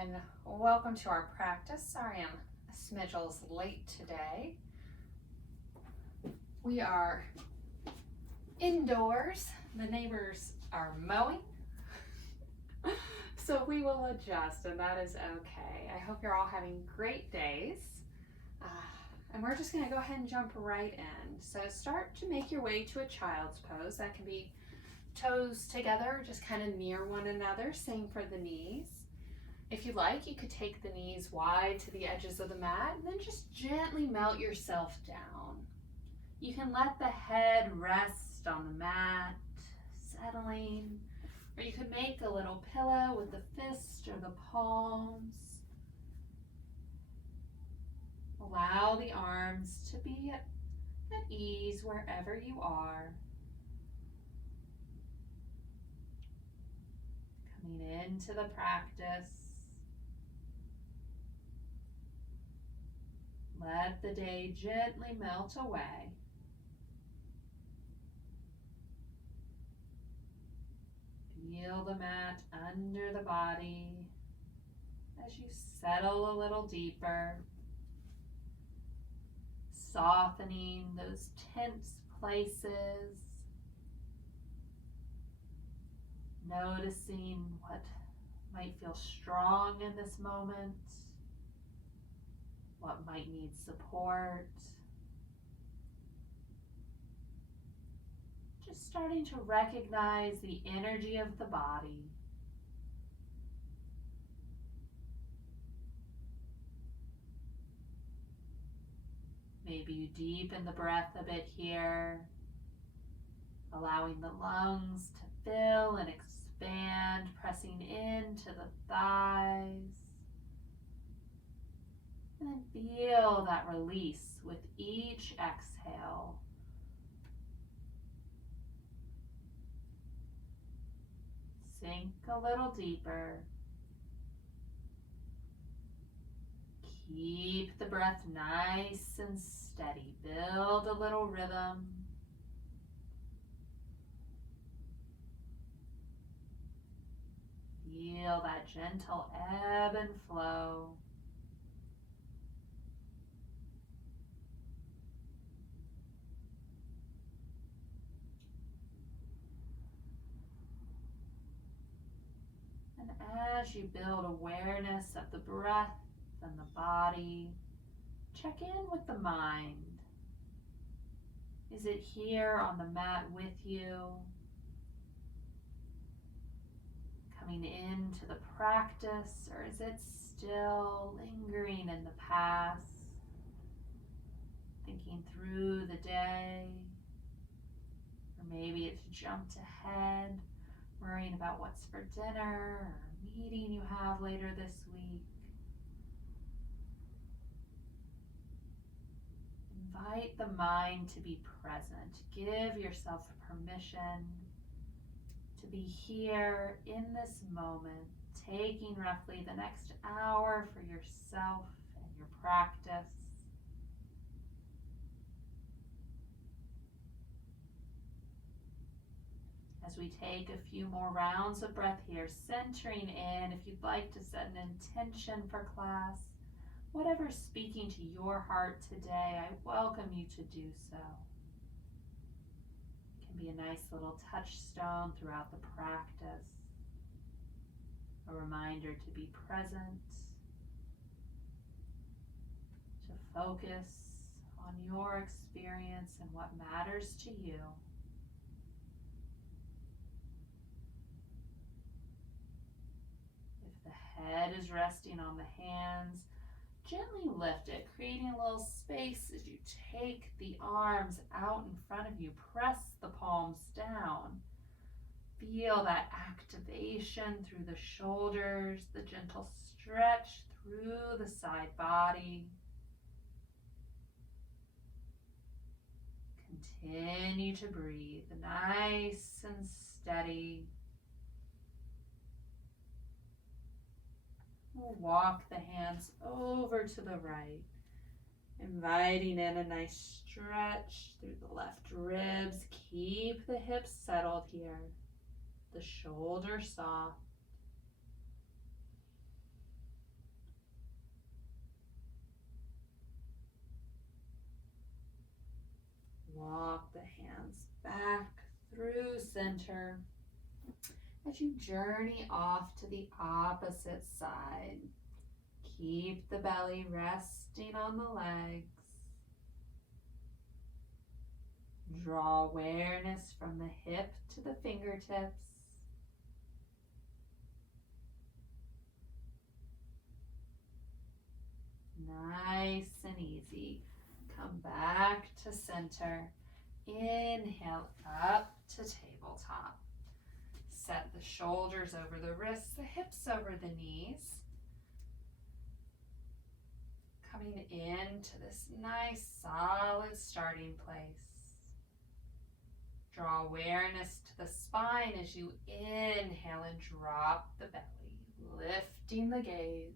and welcome to our practice. Sorry I'm a smidgels late today. We are indoors. The neighbors are mowing, so we will adjust, and that is okay. I hope you're all having great days. And we're just going to go ahead and jump right in. So start to make your way to a child's pose. That can be toes together, just kind of near one another. Same for the knees. If you like, you could take the knees wide to the edges of the mat and then just gently melt yourself down. You can let the head rest on the mat, settling, or you could make a little pillow with the fist or the palms. Allow the arms to be at ease wherever you are. Coming into the practice. Let the day gently melt away. Feel the mat under the body as you settle a little deeper, softening those tense places, noticing what might feel strong in this moment, what might need support. Just starting to recognize the energy of the body. Maybe you deepen the breath a bit here, allowing the lungs to fill and expand, pressing into the thighs. And then feel that release with each exhale. Sink a little deeper. Keep the breath nice and steady. Build a little rhythm. Feel that gentle ebb and flow. And as you build awareness of the breath and the body, check in with the mind. Is it here on the mat with you? Coming into the practice, or is it still lingering in the past? Thinking through the day, or maybe it's jumped ahead, worrying about what's for dinner or a meeting you have later this week. Invite the mind to be present. Give yourself permission to be here in this moment, taking roughly the next hour for yourself and your practice. As we take a few more rounds of breath here, centering in. If you'd like to set an intention for class, whatever's speaking to your heart today, I welcome you to do so. It can be a nice little touchstone throughout the practice, a reminder to be present, to focus on your experience and what matters to you. Head is resting on the hands. Gently lift it, creating a little space as you take the arms out in front of you. Press the palms down. Feel that activation through the shoulders, the gentle stretch through the side body. Continue to breathe, nice and steady. We'll walk the hands over to the right, inviting in a nice stretch through the left ribs. Keep the hips settled here, the shoulders soft. walk the hands back through center as you journey off to the opposite side. Keep the belly resting on the legs. Draw awareness from the hip to the fingertips. Nice and easy. Come back to center. Inhale up to tabletop. Set the shoulders over the wrists, the hips over the knees. Coming into this nice solid starting place. Draw awareness to the spine as you inhale and drop the belly, lifting the gaze.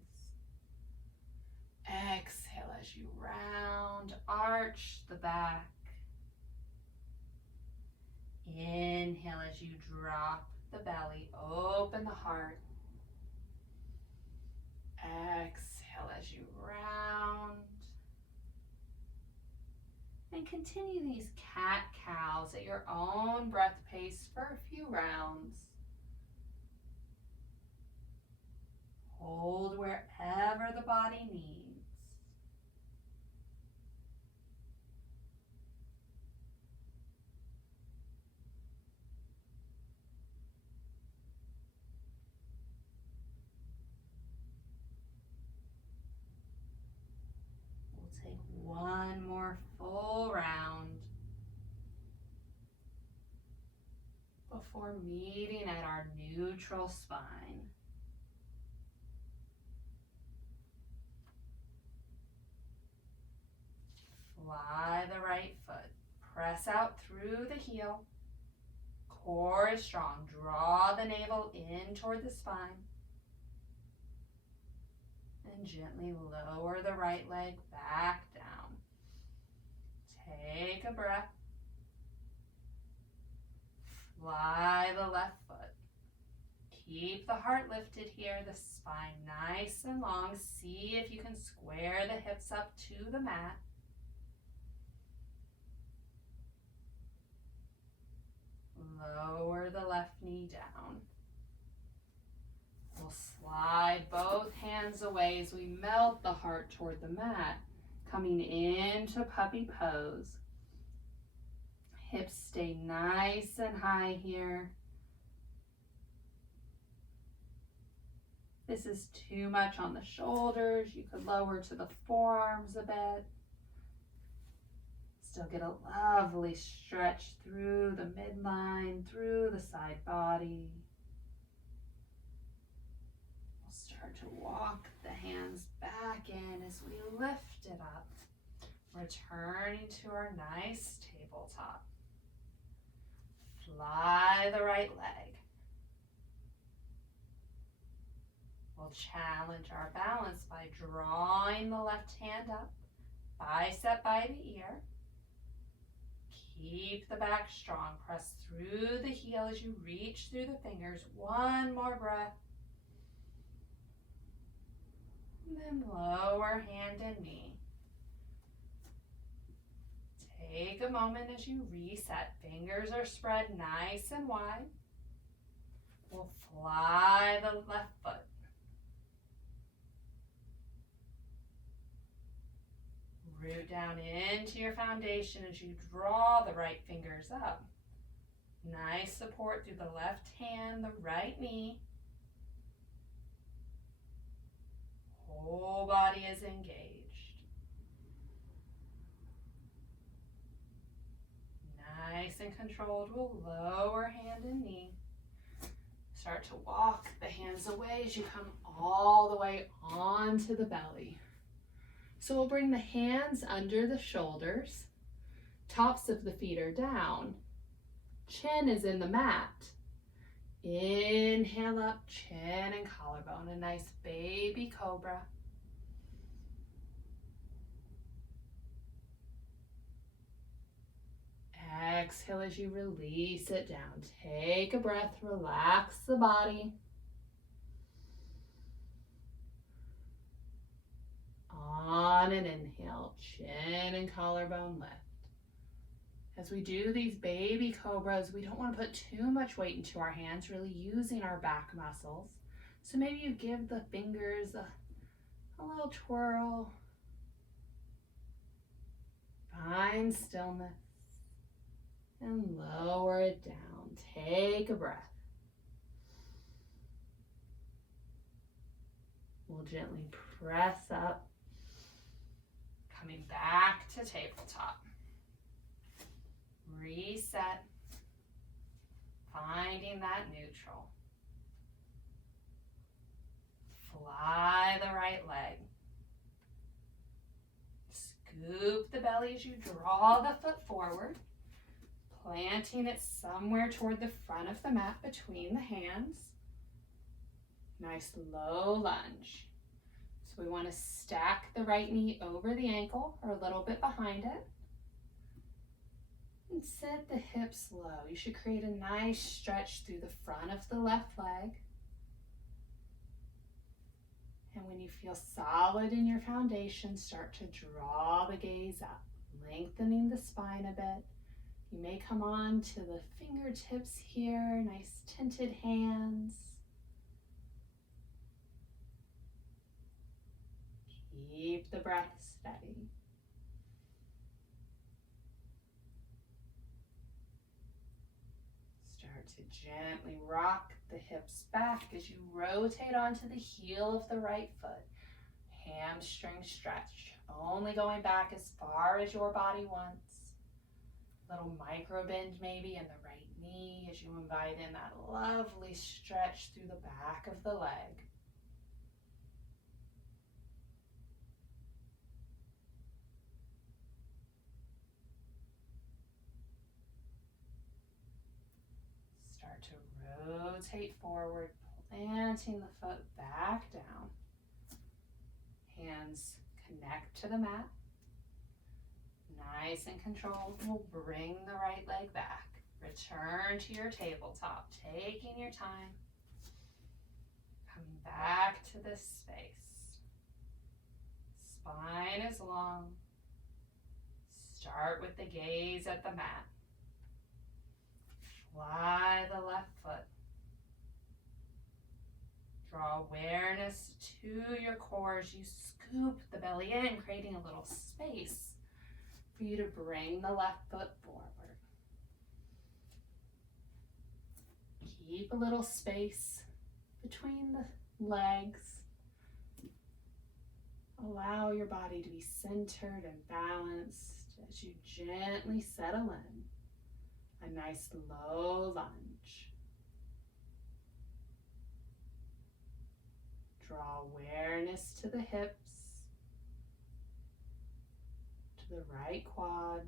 Exhale as you round, arch the back. Inhale as you drop the belly, open the heart. Exhale as you round. And continue these cat-cows at your own breath pace for a few rounds. Hold wherever the body needs. Take one more full round before meeting at our neutral spine. Fly the right foot. Press out through the heel. Core is strong. Draw the navel in toward the spine. And gently lower the right leg back down. Take a breath. Fly the left foot. Keep the heart lifted here, the spine nice and long. See if you can square the hips up to the mat. Lower the left knee down. We'll slide both hands away as we melt the heart toward the mat, coming into puppy pose. Hips stay nice and high here. This is too much on the shoulders. You could lower to the forearms a bit. Still get a lovely stretch through the midline, through the side body. We'll start to walk the hands back in as we lift it up, returning to our nice tabletop. Fly the right leg. We'll challenge our balance by drawing the left hand up, bicep by the ear. Keep the back strong. Press through the heel as you reach through the fingers. One more breath. And then lower hand and knee. Take a moment as you reset. Fingers are spread nice and wide. We'll fly the left foot. Root down into your foundation as you draw the right fingers up. Nice support through the left hand, the right knee. Whole body is engaged. Nice and controlled. We'll lower hand and knee. Start to walk the hands away as you come all the way onto the belly. So we'll bring the hands under the shoulders. Tops of the feet are down. Chin is in the mat. Inhale up, chin and collarbone. A nice baby cobra. Exhale as you release it down. Take a breath, relax the body. On an inhale, chin and collarbone lift. As we do these baby cobras, we don't want to put too much weight into our hands, really using our back muscles. So maybe you give the fingers a little twirl. Find stillness and lower it down. Take a breath. We'll gently press up, coming back to tabletop. Reset, finding that neutral. Fly the right leg. Scoop the belly as you draw the foot forward, planting it somewhere toward the front of the mat between the hands. Nice low lunge. So we want to stack the right knee over the ankle or a little bit behind it. And sit the hips low. You should create a nice stretch through the front of the left leg. And when you feel solid in your foundation, start to draw the gaze up, lengthening the spine a bit. You may come on to the fingertips here, nice tinted hands. Keep the breath steady. Start to gently rock the hips back as you rotate onto the heel of the right foot. Hamstring stretch, only going back as far as your body wants. Little micro bend maybe in the right knee as you invite in that lovely stretch through the back of the leg. Start to rotate forward, planting the foot back down. Hands connect to the mat. Nice and controlled. We'll bring the right leg back. Return to your tabletop, taking your time. Coming back to this space. Spine is long. Start with the gaze at the mat. Fly the left foot. Draw awareness to your core as you scoop the belly in, creating a little space for you to bring the left foot forward. Keep a little space between the legs. Allow your body to be centered and balanced as you gently settle in. A nice low lunge. Draw awareness to the hips, to the right quad.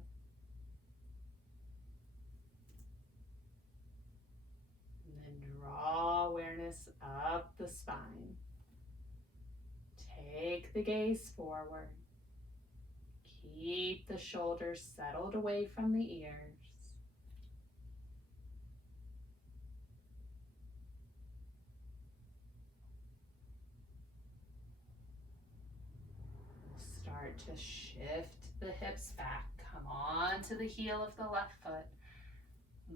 And then draw awareness up the spine. Take the gaze forward. Keep the shoulders settled away from the ears. Start to shift the hips back. Come on to the heel of the left foot.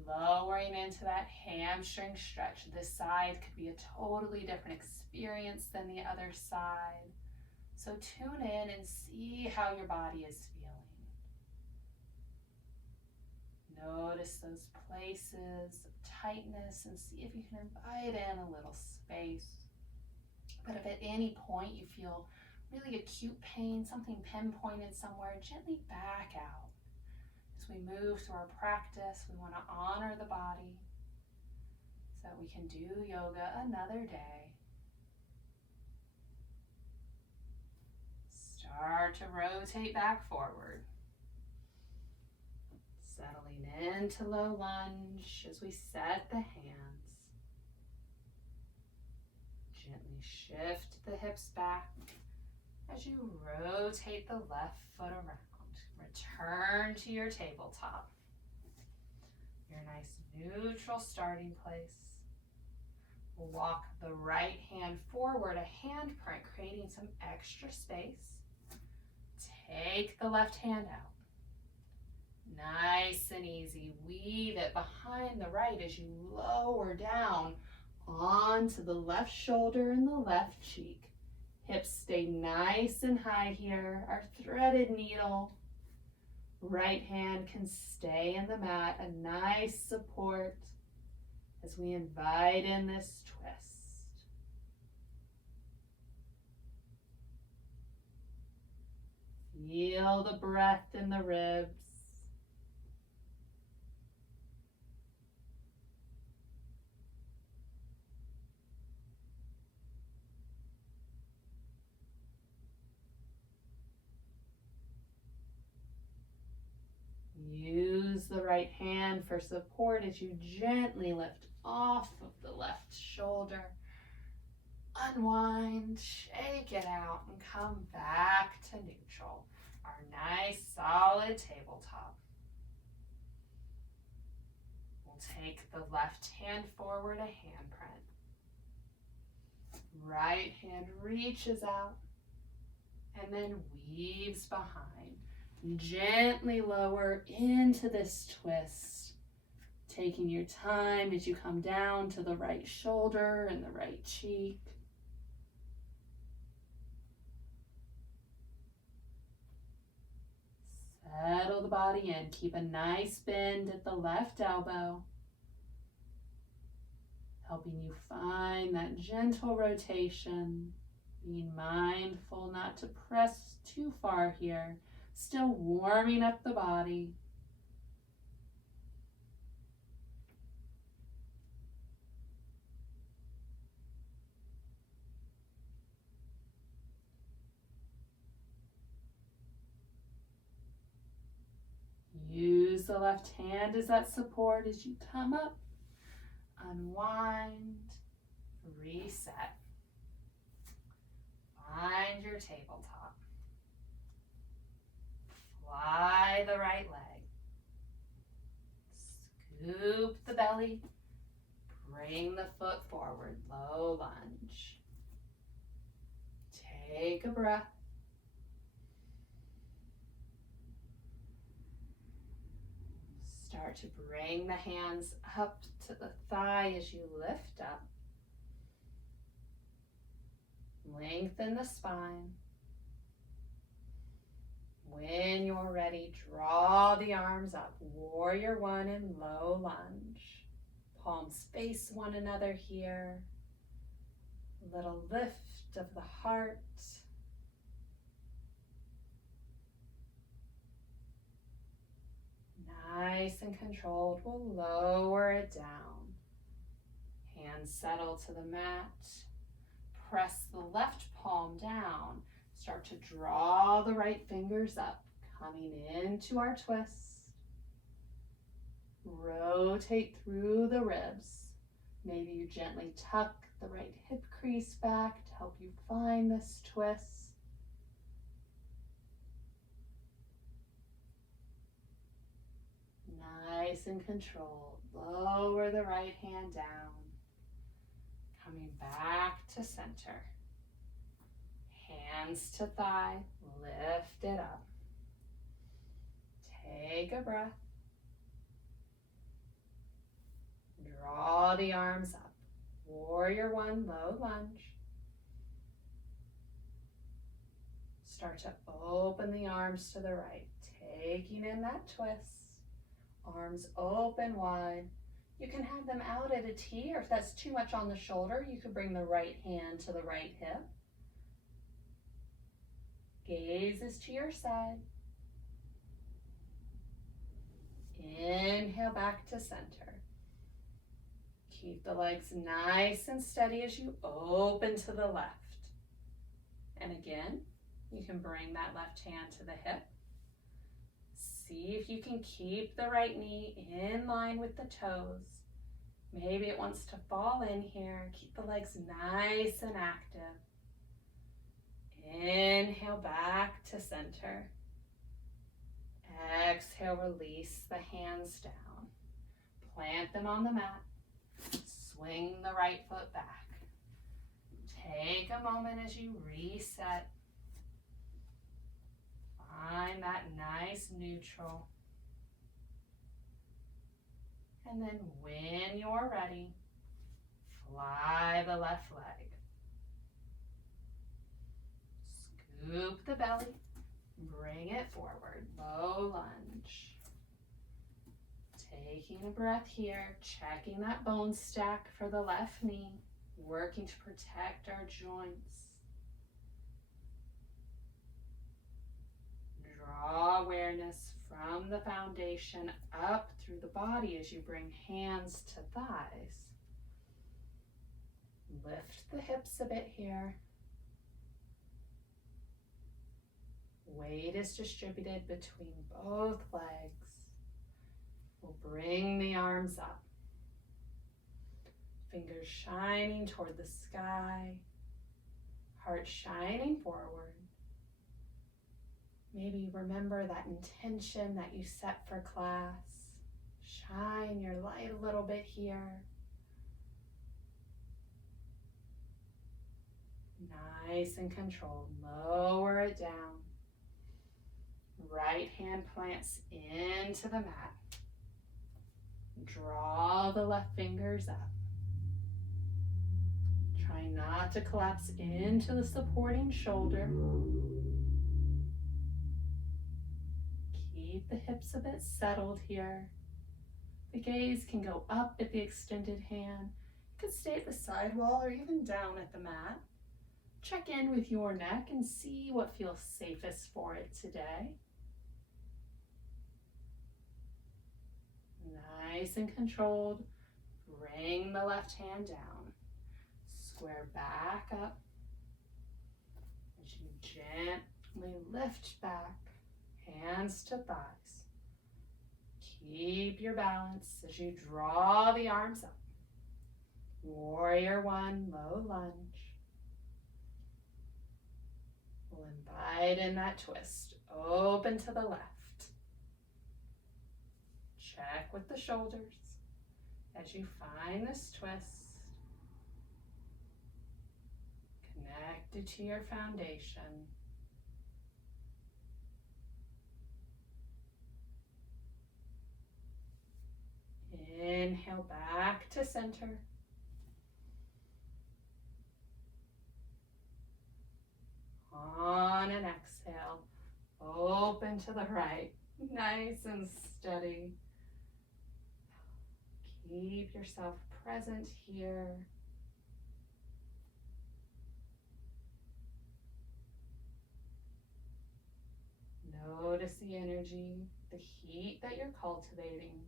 Lowering into that hamstring stretch. This side could be a totally different experience than the other side. So tune in and see how your body is feeling. Notice those places of tightness and see if you can invite in a little space. But if at any point you feel really acute pain, something pinpointed somewhere, gently back out. As we move through our practice, we want to honor the body so that we can do yoga another day. Start to rotate back forward. Settling into low lunge as we set the hands. Gently shift the hips back as you rotate the left foot around. Return to your tabletop. Your nice neutral starting place. We'll walk the right hand forward, a handprint, creating some extra space. Take the left hand out. Nice and easy. Weave it behind the right as you lower down onto the left shoulder and the left cheek. Hips stay nice and high here. Our threaded needle. Right hand can stay in the mat, a nice support as we invite in this twist. Feel the breath in the ribs. Use the right hand for support as you gently lift off of the left shoulder. Unwind, shake it out, and come back to neutral. Our nice solid tabletop. We'll take the left hand forward, a handprint. Right hand reaches out and then weaves behind. Gently lower into this twist, taking your time as you come down to the right shoulder and the right cheek. Settle the body in. Keep a nice bend at the left elbow, helping you find that gentle rotation, being mindful not to press too far here. Still warming up the body. Use the left hand as that support as you come up, unwind, reset. Find your tabletop. Fly the right leg. Scoop the belly. Bring the foot forward, low lunge. Take a breath. Start to bring the hands up to the thigh as you lift up. Lengthen the spine. When you're ready, draw the arms up. Warrior one and low lunge. Palms face one another here. A little lift of the heart. Nice and controlled. We'll lower it down. Hands settle to the mat. Press the left palm down. Start to draw the right fingers up, coming into our twist. Rotate through the ribs. Maybe you gently tuck the right hip crease back to help you find this twist. Nice and controlled. Lower the right hand down. Coming back to center. Hands to thigh, lift it up. Take a breath. Draw the arms up. Warrior one, low lunge. Start to open the arms to the right, taking in that twist. Arms open wide. You can have them out at a T, or if that's too much on the shoulder, you could bring the right hand to the right hip. Gaze is to your side. Inhale back to center. Keep the legs nice and steady as you open to the left. And again, you can bring that left hand to the hip. See if you can keep the right knee in line with the toes. Maybe it wants to fall in here. Keep the legs nice and active. Inhale back to center. Exhale, release the hands down. Plant them on the mat. Swing the right foot back. Take a moment as you reset. Find that nice neutral. And then when you're ready, fly the left leg. Scoop the belly, bring it forward, low lunge. Taking a breath here, checking that bone stack for the left knee, working to protect our joints. Draw awareness from the foundation up through the body as you bring hands to thighs. Lift the hips a bit here. Weight is distributed between both legs. We'll bring the arms up. Fingers shining toward the sky. Heart shining forward. Maybe remember that intention that you set for class. Shine your light a little bit here. Nice and controlled. Lower it down. Right hand plants into the mat. Draw the left fingers up. Try not to collapse into the supporting shoulder. Keep the hips a bit settled here. The gaze can go up at the extended hand. You could stay at the sidewall or even down at the mat. Check in with your neck and see what feels safest for it today. Nice and controlled. Bring the left hand down. Square back up. As you gently lift back, hands to thighs. Keep your balance as you draw the arms up. Warrior one, low lunge. We'll invite in that twist. Open to the left. Check with the shoulders as you find this twist. Connected to your foundation. Inhale back to center. On an exhale, open to the right. Nice and steady. Keep yourself present here. Notice the energy, the heat that you're cultivating.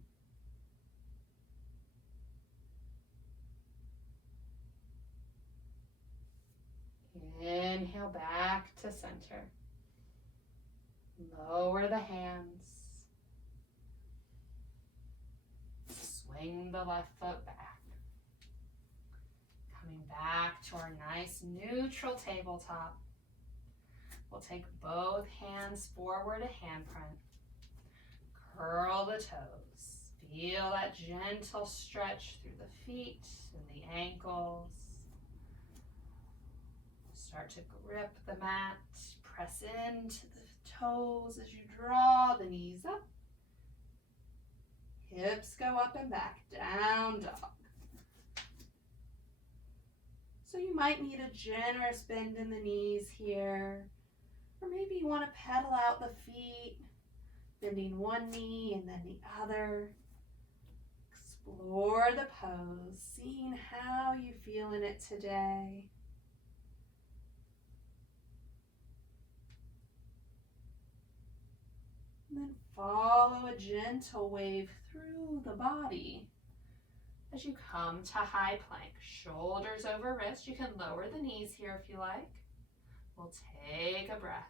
Inhale back to center. Lower the hands. Swing the left foot back. Coming back to our nice neutral tabletop. We'll take both hands forward a handprint. Curl the toes. Feel that gentle stretch through the feet and the ankles. Start to grip the mat. Press into the toes as you draw the knees up. Hips go up and back, down dog. So you might need a generous bend in the knees here. Or maybe you want to pedal out the feet, bending one knee and then the other. Explore the pose, seeing how you feel in it today. And then follow a gentle wave through the body as you come to high plank. Shoulders over wrist. You can lower the knees here if you like. We'll take a breath.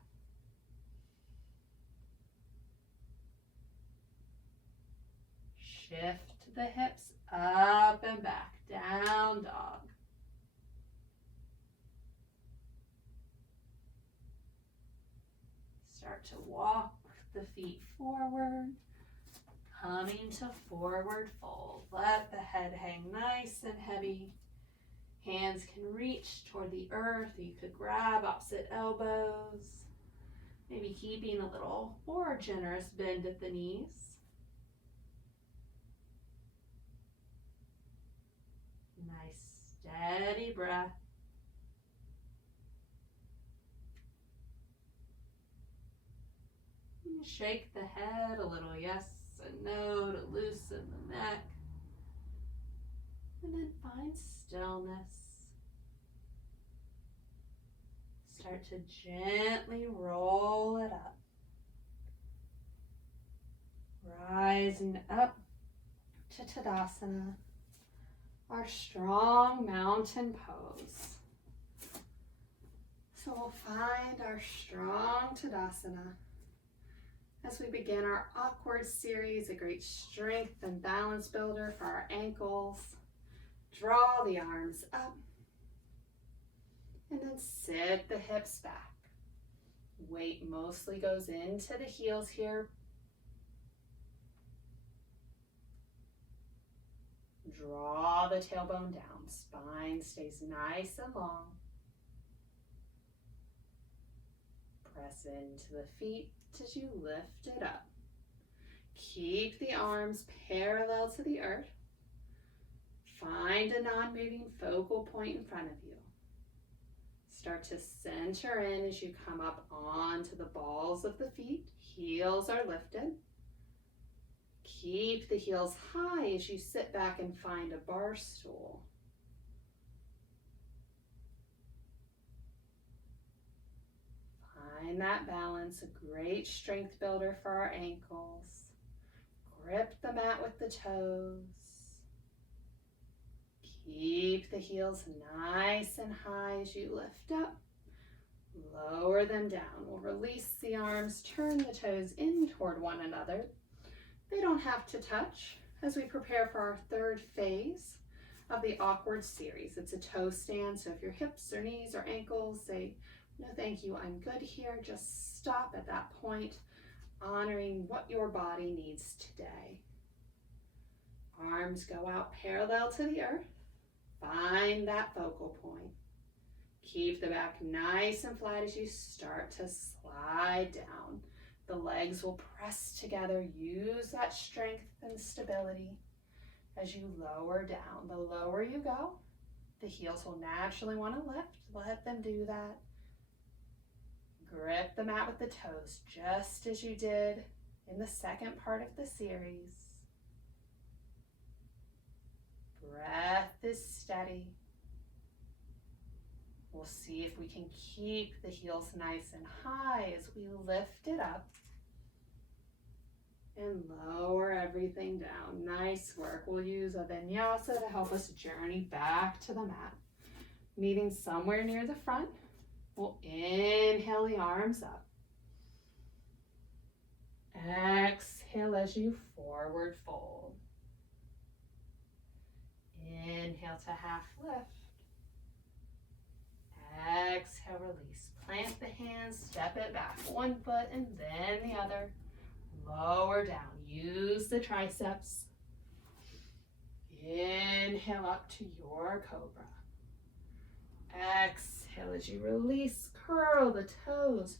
Shift the hips up and back, down dog. Start to walk the feet forward, coming to forward fold. Let the head hang nice and heavy. Hands can reach toward the earth. You could grab opposite elbows. Maybe keeping a little more generous bend at the knees. Nice, steady breath. Shake the head a little, yes and no, to loosen the neck. And then find stillness. Start to gently roll it up. Rising up to Tadasana, our strong mountain pose. So we'll find our strong Tadasana as we begin our awkward series, a great strength and balance builder for our ankles. Draw the arms up and then sit the hips back. Weight mostly goes into the heels here. Draw the tailbone down. Spine stays nice and long. Press into the feet as you lift it up. Keep the arms parallel to the earth. Find a non-moving focal point in front of you. Start to center in as you come up onto the balls of the feet. Heels are lifted. Keep the heels high as you sit back and find a bar stool. Find that balance, a great strength builder for our ankles. Grip the mat with the toes. Keep the heels nice and high as you lift up. Lower them down. We'll release the arms, turn the toes in toward one another. They don't have to touch as we prepare for our third phase of the awkward series. It's a toe stand, so if your hips or knees or ankles say, no thank you, I'm good here, just stop at that point, honoring what your body needs today. Arms go out parallel to the earth. Find that focal point. Keep the back nice and flat as you start to slide down. The legs will press together. Use that strength and stability as you lower down. The lower you go, the heels will naturally want to lift. Let them do that. Grip the mat with the toes, just as you did in the second part of the series. Breath is steady. We'll see if we can keep the heels nice and high as we lift it up and lower everything down. Nice work. We'll use a vinyasa to help us journey back to the mat. Meeting somewhere near the front, we'll inhale the arms up. Exhale as you forward fold. Inhale to half lift. Exhale, release. Plant the hands, step it back. One foot and then the other. Lower down. Use the triceps. Inhale up to your cobra. Exhale as you release. Curl the toes.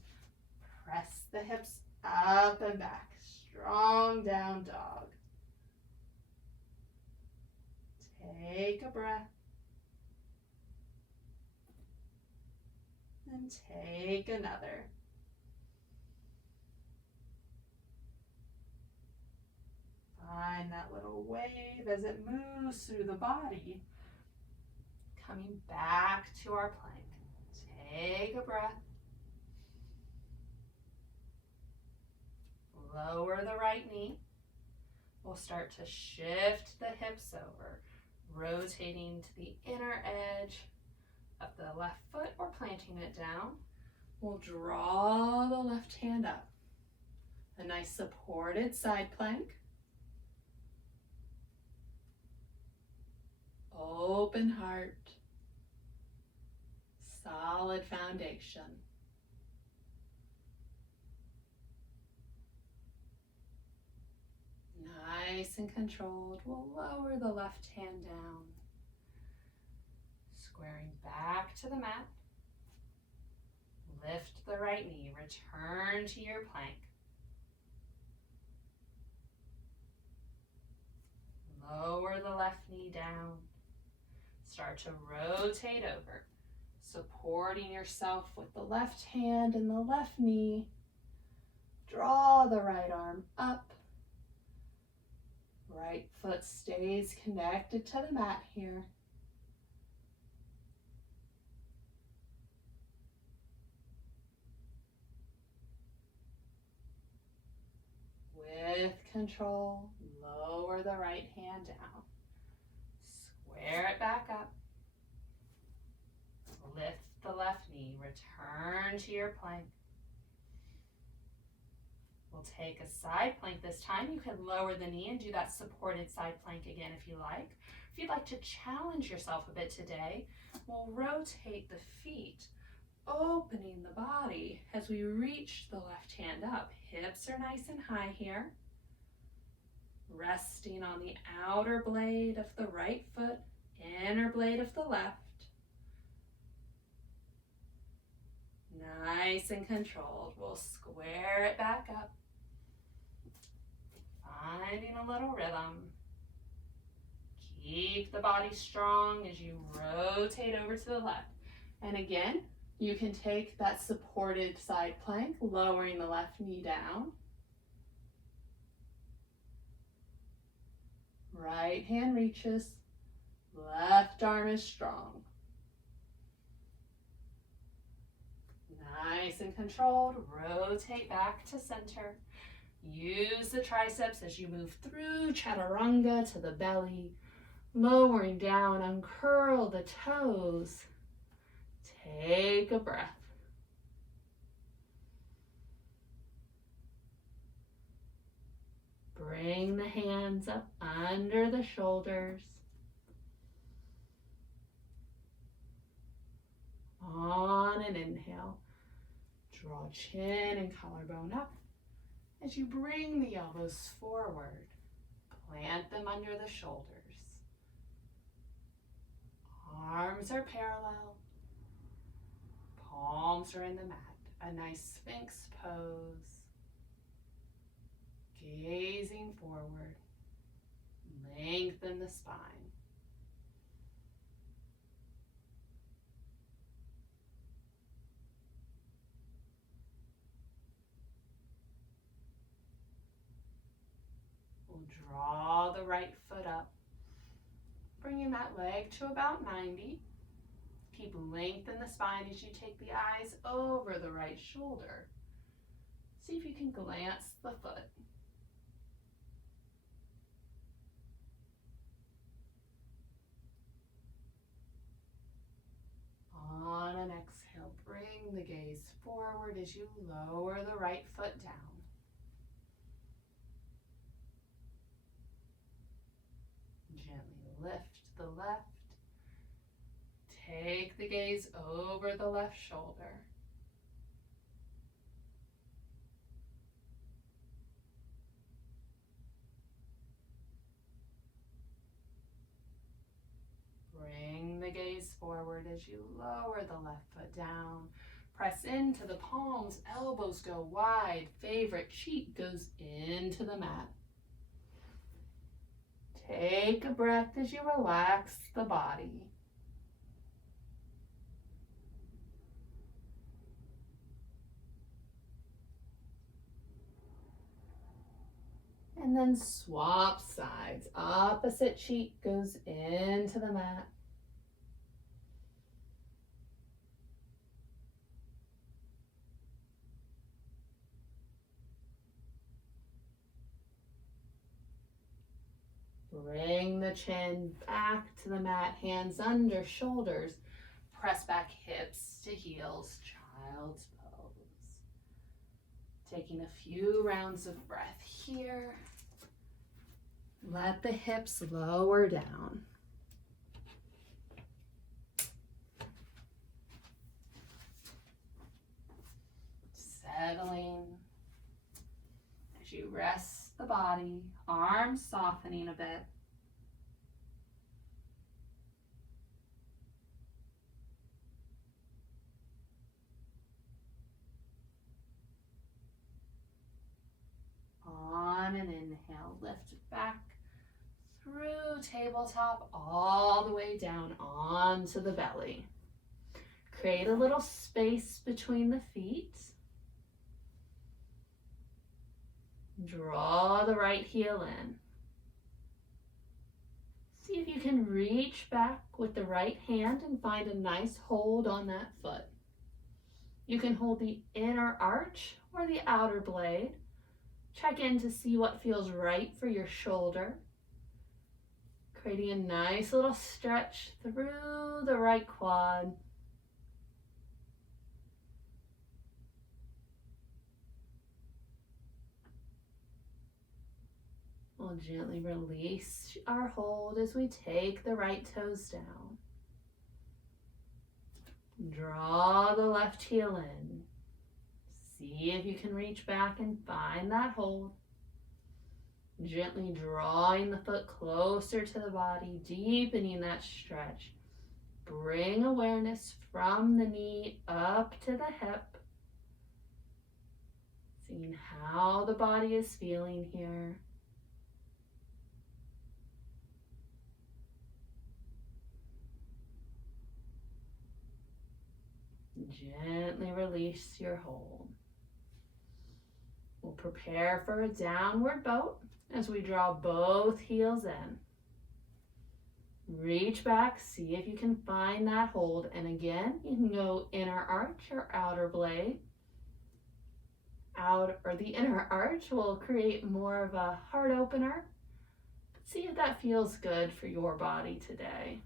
Press the hips up and back. Strong down dog. Take a breath. And take another. Find that little wave as it moves through the body. Coming back to our plank. Take a breath. Lower the right knee. We'll start to shift the hips over, rotating to the inner edge of the left foot or planting it down. We'll draw the left hand up. A nice supported side plank. Open heart. Solid foundation. Nice and controlled. We'll lower the left hand down. Squaring back to the mat. Lift the right knee. Return to your plank. Lower the left knee down. Start to rotate over, supporting yourself with the left hand and the left knee. Draw the right arm up. Right foot stays connected to the mat here. With control, lower the right hand down. Square it back up. Lift the left knee. Return to your plank. We'll take a side plank this time. You can lower the knee and do that supported side plank again if you like. If you'd like to challenge yourself a bit today, we'll rotate the feet, opening the body as we reach the left hand up. Hips are nice and high here. Resting on the outer blade of the right foot, inner blade of the left. Nice and controlled. We'll square it back up. Finding a little rhythm. Keep the body strong as you rotate over to the left. And again, you can take that supported side plank, lowering the left knee down. Right hand reaches, left arm is strong. Nice and controlled, rotate back to center. Use the triceps as you move through chaturanga to the belly, lowering down, uncurl the toes. Take a breath. Bring the hands up under the shoulders. On an inhale, draw chin and collarbone up. As you bring the elbows forward, plant them under the shoulders. Arms are parallel. Palms are in the mat. A nice Sphinx pose. Gazing forward. Lengthen the spine. We'll draw the right foot up, bringing that leg to about 90. Keep lengthen the spine as you take the eyes over the right shoulder. See if you can glance the foot. On an exhale, bring the gaze forward as you lower the right foot down. Gently lift the left. Take the gaze over the left shoulder. Bring the gaze forward as you lower the left foot down. Press into the palms, elbows go wide, favorite cheek goes into the mat. Take a breath as you relax the body. And then swap sides. Opposite cheek goes into the mat. Bring the chin back to the mat, hands under shoulders. Press back hips to heels, child's pose. Taking a few rounds of breath here. Let the hips lower down. Settling as you rest the body, arms softening a bit. On an inhale, lift back through tabletop all the way down onto the belly. Create a little space between the feet. Draw the right heel in. See if you can reach back with the right hand and find a nice hold on that foot. You can hold the inner arch or the outer blade. Check in to see what feels right for your shoulder. Creating a nice little stretch through the right quad. We'll gently release our hold as we take the right toes down. Draw the left heel in. See if you can reach back and find that hold. Gently drawing the foot closer to the body, deepening that stretch. Bring awareness from the knee up to the hip. Seeing how the body is feeling here. Gently release your hold. We'll prepare for a downward boat as we draw both heels in. Reach back, see if you can find that hold. And again, you can go inner arch or outer blade. The inner arch will create more of a heart opener. But see if that feels good for your body today.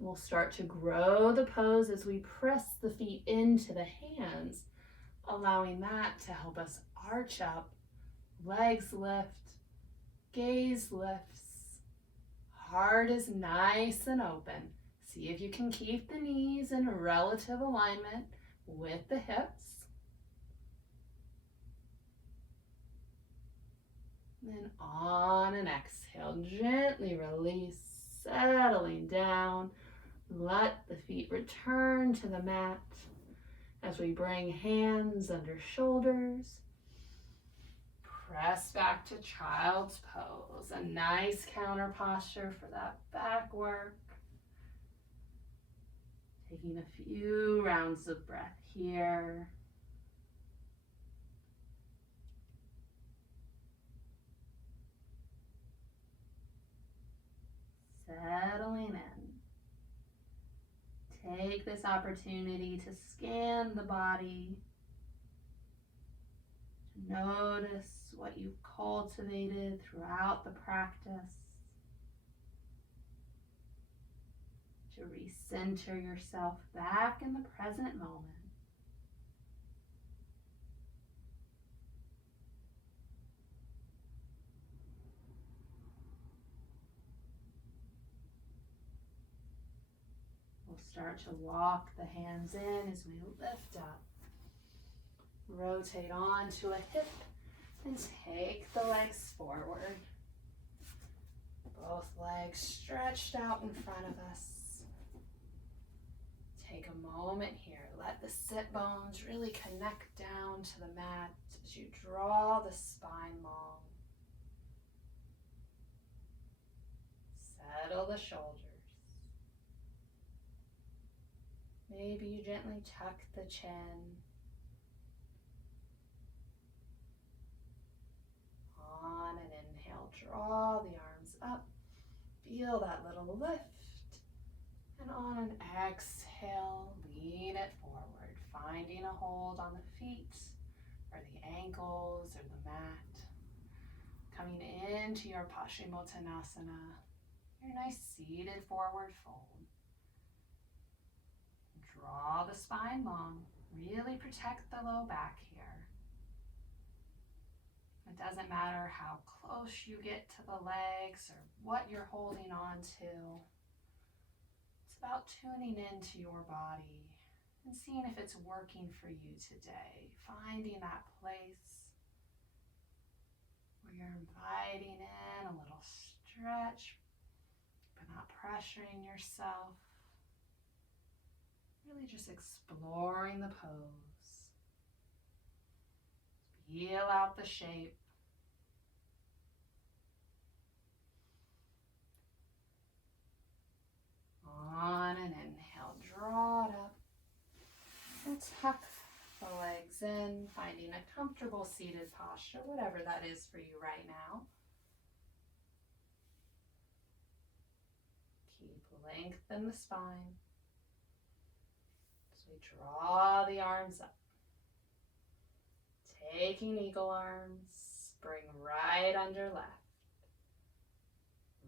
We'll start to grow the pose as we press the feet into the hands, allowing that to help us arch up, legs lift, gaze lifts, heart is nice and open. See if you can keep the knees in relative alignment with the hips. Then on an exhale, gently release, settling down. Let the feet return to the mat as we bring hands under shoulders. Press back to child's pose. A nice counter posture for that back work. Taking a few rounds of breath here. Settling in. Take this opportunity to scan the body, to notice what you've cultivated throughout the practice, to recenter yourself back in the present moment. Start to walk the hands in as we lift up. Rotate onto a hip and take the legs forward. Both legs stretched out in front of us. Take a moment here. Let the sit bones really connect down to the mat as you draw the spine long. Settle the shoulders. Maybe you gently tuck the chin. On an inhale, draw the arms up. Feel that little lift. And on an exhale, lean it forward, finding a hold on the feet or the ankles or the mat. Coming into your Paschimottanasana, your nice seated forward fold. Draw the spine long. Really protect the low back here. It doesn't matter how close you get to the legs or what you're holding on to. It's about tuning into your body and seeing if it's working for you today. Finding that place where you're inviting in a little stretch, but not pressuring yourself. Really just exploring the pose. Feel out the shape. On an inhale, draw it up. And tuck the legs in, finding a comfortable seated posture, whatever that is for you right now. Keep lengthen the spine. As we draw the arms up. Taking eagle arms, bring right under left.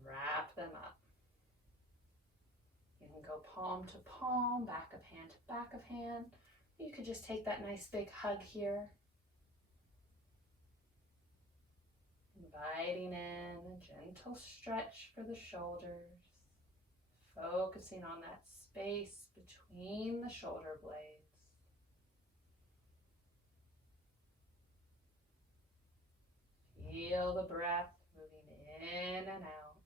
Wrap them up. You can go palm to palm, back of hand to back of hand. You could just take that nice big hug here. Inviting in a gentle stretch for the shoulders. Focusing on that space between the shoulder blades. Feel the breath moving in and out.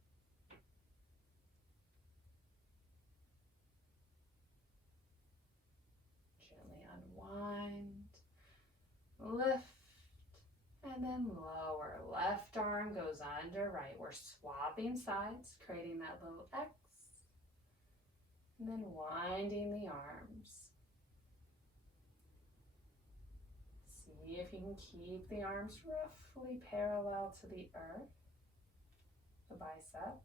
Gently unwind, lift, and then lower. Left arm goes under right. We're swapping sides, creating that little X, and then winding the arms. See if you can keep the arms roughly parallel to the earth, the biceps.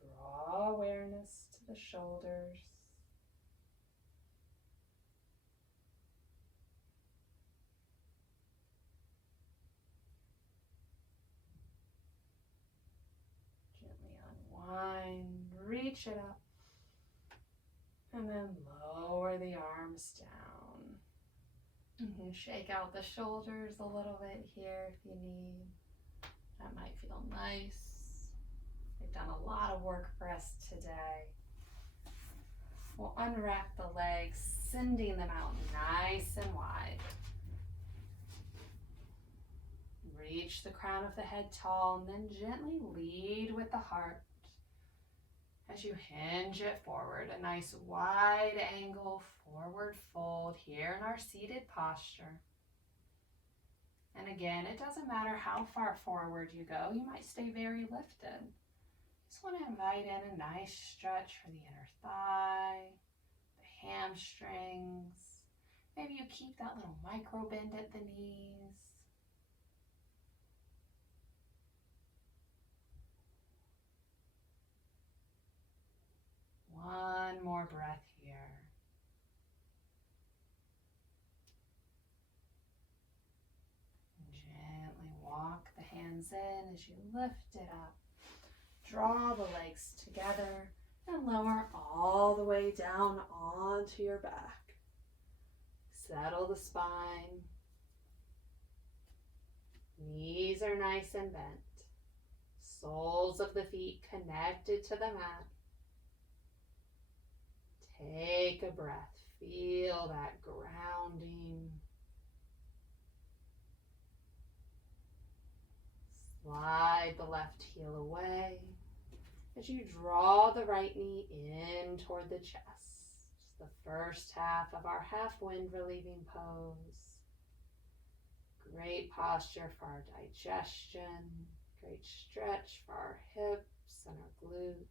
Draw awareness to the shoulders. Gently unwind. Reach it up, and then lower the arms down. You can shake out the shoulders a little bit here if you need. That might feel nice. They've done a lot of work for us today. We'll unwrap the legs, sending them out nice and wide. Reach the crown of the head tall, and then gently lead with the heart. As you hinge it forward, a nice wide angle forward fold here in our seated posture. And again, it doesn't matter how far forward you go, you might stay very lifted. Just want to invite in a nice stretch for the inner thigh, the hamstrings. Maybe you keep that little micro bend at the knees. One more breath here. And gently walk the hands in as you lift it up. Draw the legs together and lower all the way down onto your back. Settle the spine. Knees are nice and bent. Soles of the feet connected to the mat. Take a breath. Feel that grounding. Slide the left heel away as you draw the right knee in toward the chest. Just the first half of our half wind relieving pose. Great posture for our digestion. Great stretch for our hips and our glutes.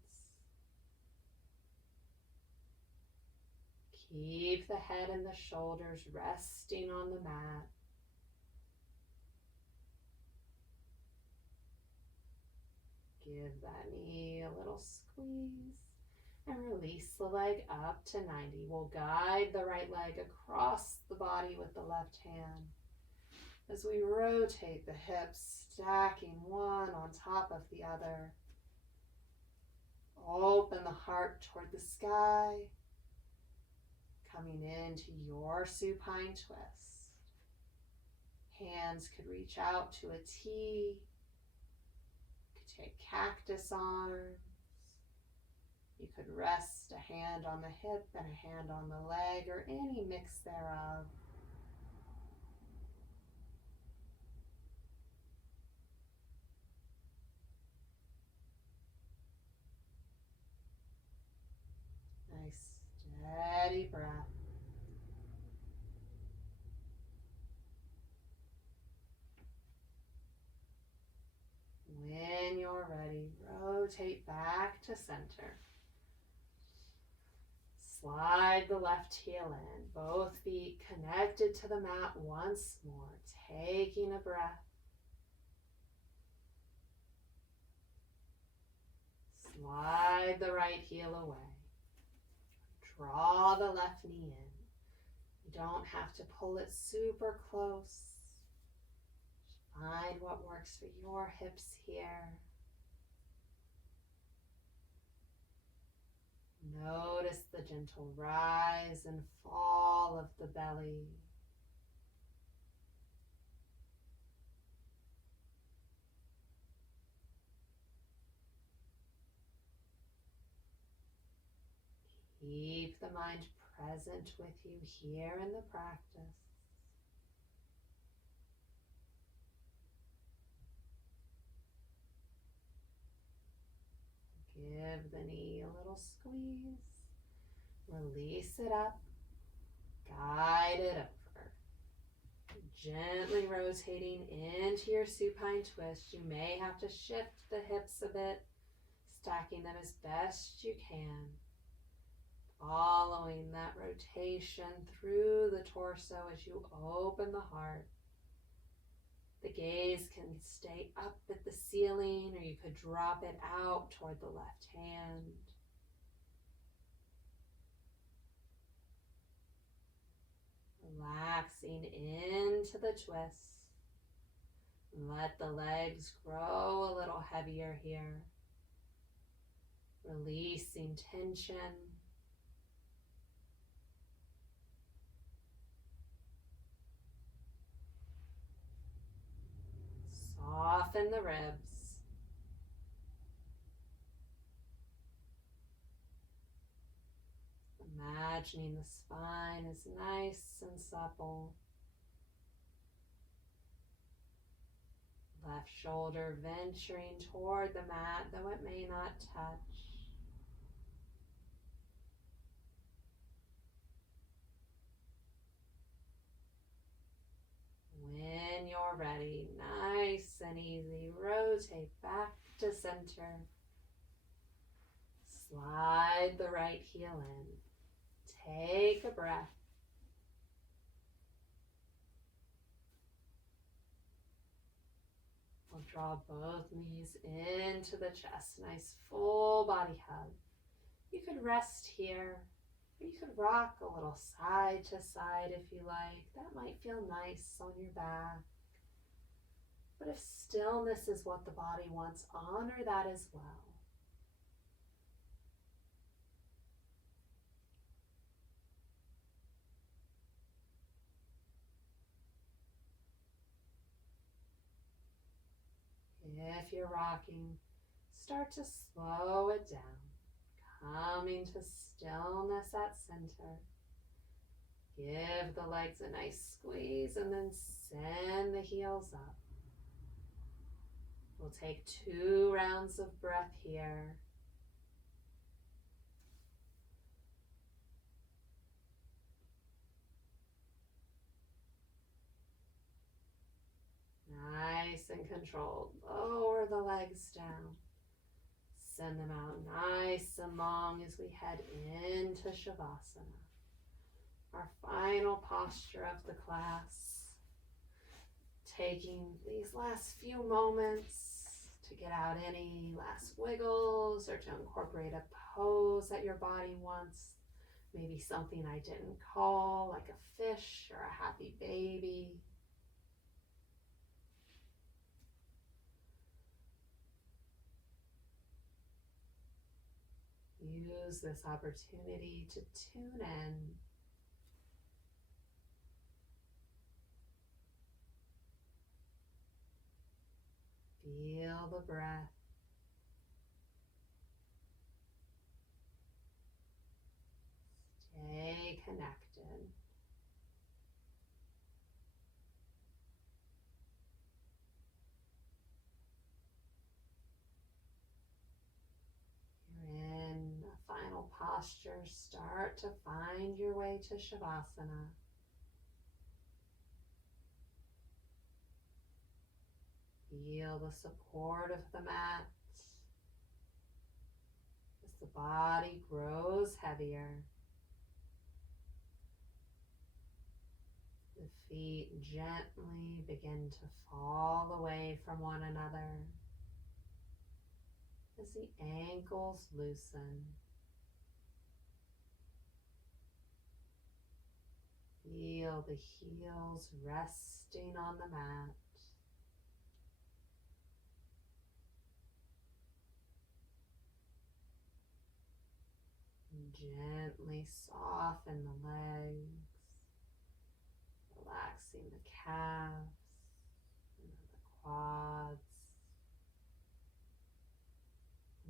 Keep the head and the shoulders resting on the mat. Give that knee a little squeeze and release the leg up to 90. We'll guide the right leg across the body with the left hand as we rotate the hips, stacking one on top of the other. Open the heart toward the sky. Coming into your supine twist. Hands could reach out to a T. Could take cactus arms. You could rest a hand on the hip and a hand on the leg, or any mix thereof. Nice, steady breath. to center. Slide the left heel in, both feet connected to the mat once more, taking a breath. Slide the right heel away. Draw the left knee in. You don't have to pull it super close. Find what works for your hips here. Notice the gentle rise and fall of the belly. Keep the mind present with you here in the practice. Give the knee a little squeeze. Release it up. Guide it over. Gently rotating into your supine twist. You may have to shift the hips a bit, stacking them as best you can. Following that rotation through the torso as you open the heart. The gaze can stay up at the ceiling, or you could drop it out toward the left hand. Relaxing into the twist. Let the legs grow a little heavier here. Releasing tension. Soften the ribs. Imagining the spine is nice and supple. Left shoulder venturing toward the mat, though it may not touch. When you're ready, nice and easy, rotate back to center. Slide the right heel in. Take a breath. We'll draw both knees into the chest. Nice full body hug. You could rest here. You could rock a little side to side if you like. That might feel nice on your back. But if stillness is what the body wants, honor that as well. If you're rocking, start to slow it down. Coming to stillness at center. Give the legs a nice squeeze and then send the heels up. We'll take 2 rounds of breath here. Nice and controlled. Lower the legs down. Send them out nice and long as we head into Shavasana, our final posture of the class. Taking these last few moments to get out any last wiggles or to incorporate a pose that your body wants. Maybe something I didn't call, like a fish or a happy baby. Use this opportunity to tune in. Feel the breath. Stay connected. Posture, start to find your way to Shavasana. Feel the support of the mat. the body grows heavier. The feet gently begin to fall away from one another as the ankles loosen. Feel the heels resting on the mat. Gently soften the legs, relaxing the calves and the quads.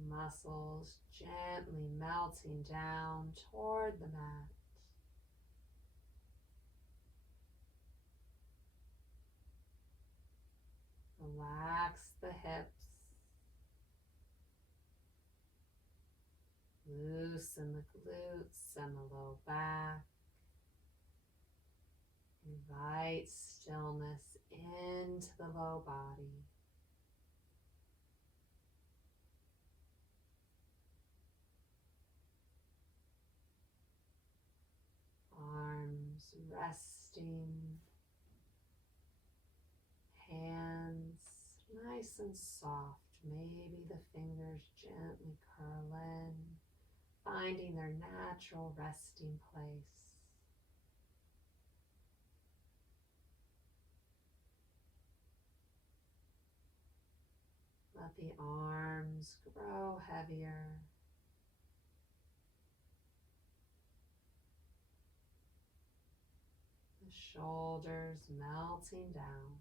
Muscles gently melting down toward the mat. Relax the hips. Loosen the glutes and the low back. Invite stillness into the low body. Arms resting. Hands nice and soft. Maybe the fingers gently curl in, finding their natural resting place. Let the arms grow heavier. The shoulders melting down.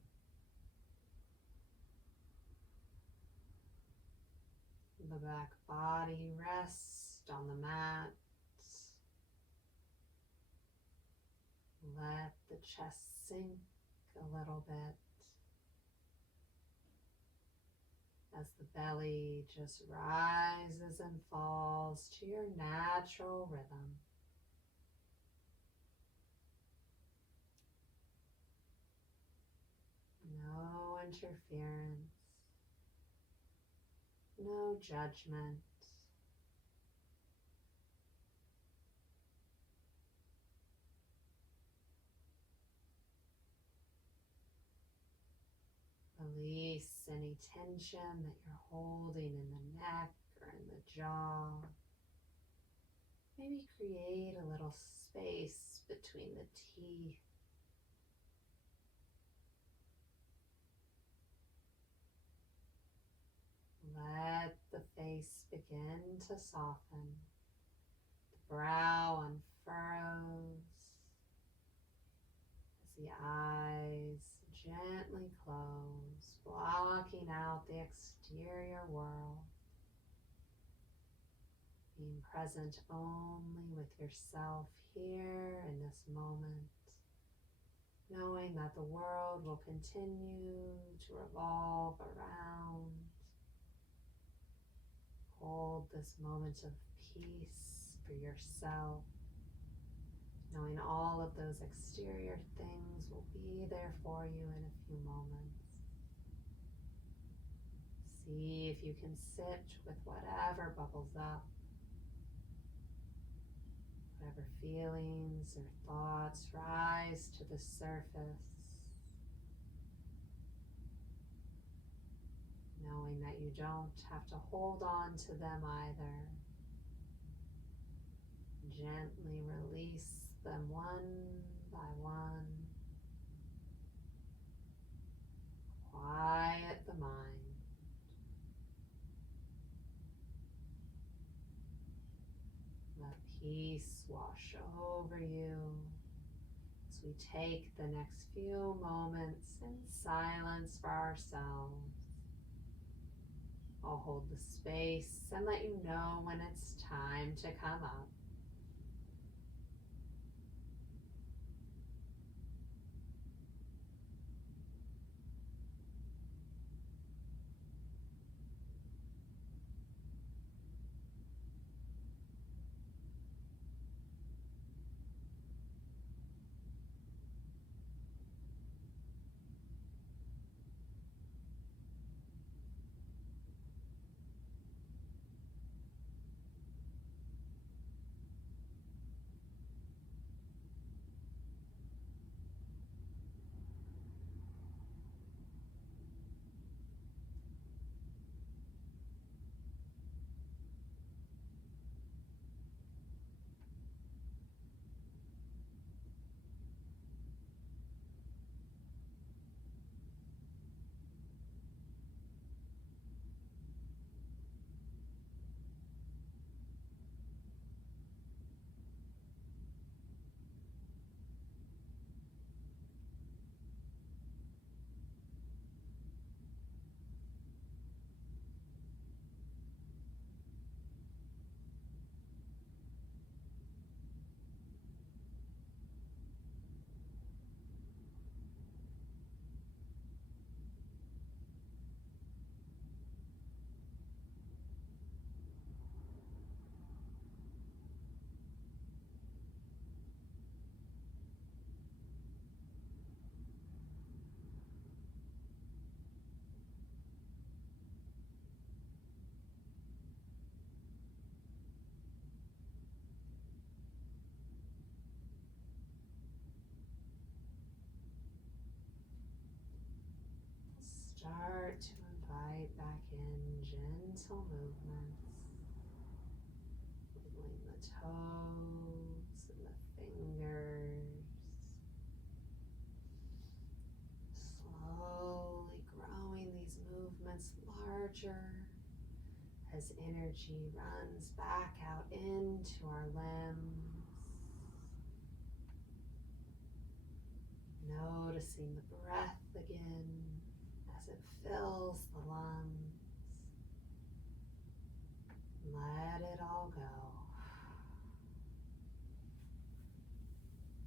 The back body rests on the mat. Let the chest sink a little bit as the belly just rises and falls to your natural rhythm. No interference, no judgment. Release any tension that you're holding in the neck or in the jaw. Maybe create a little space between the teeth. Let the face begin to soften. The brow unfurrows as the eyes gently close, blocking out the exterior world. Being present only with yourself here in this moment, knowing that the world will continue to revolve around. Hold this moment of peace for yourself, knowing all of those exterior things will be there for you in a few moments. See if you can sit with whatever bubbles up, whatever feelings or thoughts rise to the surface, knowing that you don't have to hold on to them either. Gently release them one by one. Quiet the mind. Let peace wash over you as we take the next few moments in silence for ourselves. I'll hold the space and let you know when it's time to come up. back in, gentle movements. Wiggling the toes and the fingers. Slowly growing these movements larger as energy runs back out into our limbs. Noticing the breath again as it fills the lungs. Let it all go.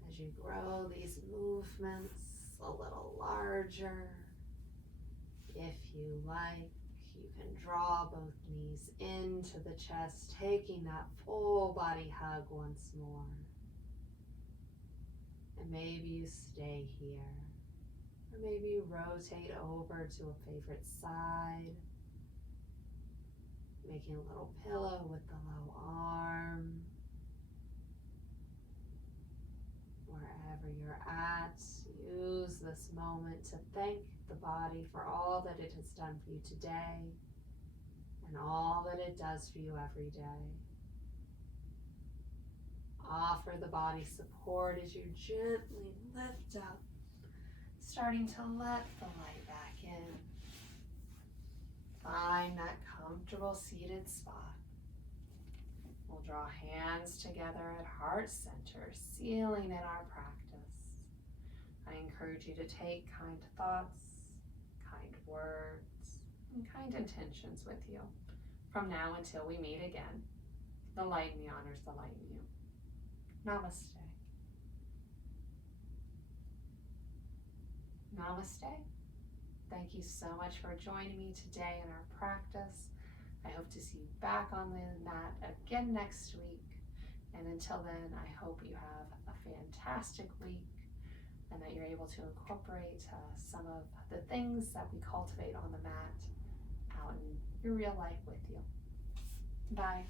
As you grow these movements a little larger, if you like, you can draw both knees into the chest, taking that full body hug once more. And maybe you stay here, or maybe you rotate over to a favorite side, making a little pillow with the low arm. Wherever you're at, use this moment to thank the body for all that it has done for you today and all that it does for you every day. Offer the body support as you gently lift up, starting to let the light back in. Find that comfortable seated spot. We'll draw hands together at heart center, sealing in our practice. I encourage you to take kind thoughts, kind words, and kind intentions with you from now until we meet again. The light in me honors the light in you. Namaste. Namaste. Thank you so much for joining me today in our practice. I hope to see you back on the mat again next week. And until then, I hope you have a fantastic week and that you're able to incorporate some of the things that we cultivate on the mat out in your real life with you. Bye.